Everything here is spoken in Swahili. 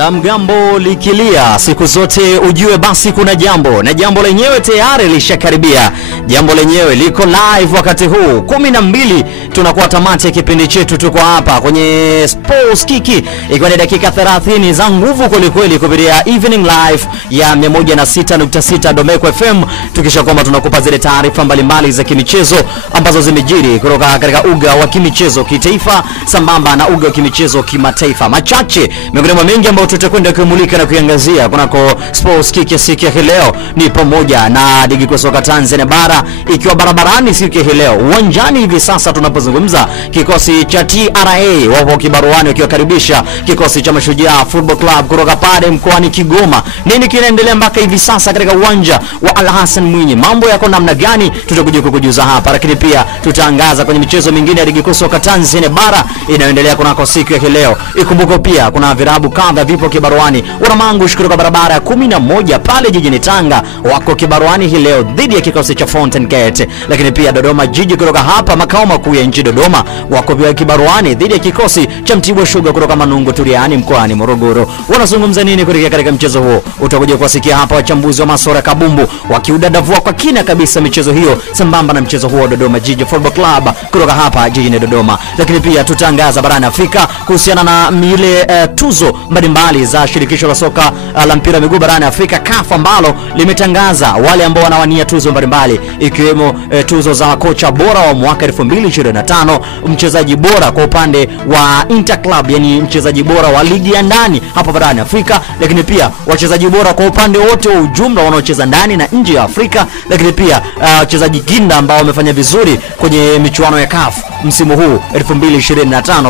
La mgambo likilia siku zote ujue basi kuna jambo, na jambo lenyewe tayari lishakaribia. Jambo lenyewe liko live wakati huu 12 tunakuwa tamati ya kipindi chetu. Tuko hapa kwenye Sports Kiki ikiwa ni dakika 30 za nguvu kweli kweli kupitia Evening Live ya 106.6 Domeko FM, tukisha kwamba tunakupa zile taarifa mbalimbali za kimichezo ambazo zimejiri kutoka katika uga wa kimichezo kitaifa sambamba na uga wa kimichezo kimataifa. Machache miongoni mwa mengi ambayo tutakwenda kumulika na kuangazia kunako Sports Kiki siku ya leo ni pamoja na ligi kuu soka Tanzania bara ikiwa barabarani siku ya leo. Uwanjani hivi sasa tunapozungumza, kikosi cha TRA wapo kibaruani wakiwakaribisha kikosi cha Mashujaa Football Club kutoka pale mkoani Kigoma. Nini kinaendelea mpaka hivi sasa katika uwanja wa Al Hassan Mwinyi? Mambo yako namna gani? Tutakuja kukujuza hapa, lakini pia tutaangaza kwenye michezo mingine ya ligi kuu soka Tanzania bara inayoendelea kunako siku ya leo. Ikumbuko pia kuna virabu kadha vipo kibaruani. Wanamangush kutoka barabara ya 11 pale jijini Tanga wako kibaruani hii leo dhidi ya kikosi cha Fountain Gate. Lakini pia Dodoma Jiji kutoka hapa makao makuu ya nchi Dodoma wako pia kibaruani dhidi ya kikosi cha Mtibwa Sugar kutoka Manungu Turiani mkoani Morogoro. Wanazungumza nini katika mchezo huo? Utakuja kuwasikia hapa wachambuzi wa masuala kabumbu wakiudadavua kwa kina kabisa michezo hiyo sambamba na mchezo huo Dodoma Jiji Football Club kutoka hapa jijini Dodoma. Lakini pia tutaangaza barani Afrika kuhusiana na ile tuzo mbalimbali za shirikisho la soka la mpira miguu barani Afrika CAF, ambalo limetangaza wale ambao wanawania tuzo mbalimbali ikiwemo tuzo za kocha bora wa mwaka 2025, mchezaji bora kwa upande wa Interclub, yani mchezaji bora wa ligi ya ndani hapa barani Afrika, lakini pia wachezaji bora kwa upande wote wa ujumla wanaocheza ndani na nje ya Afrika, lakini pia wachezaji ginda ambao wamefanya vizuri kwenye michuano ya CAF msimu huu 2025.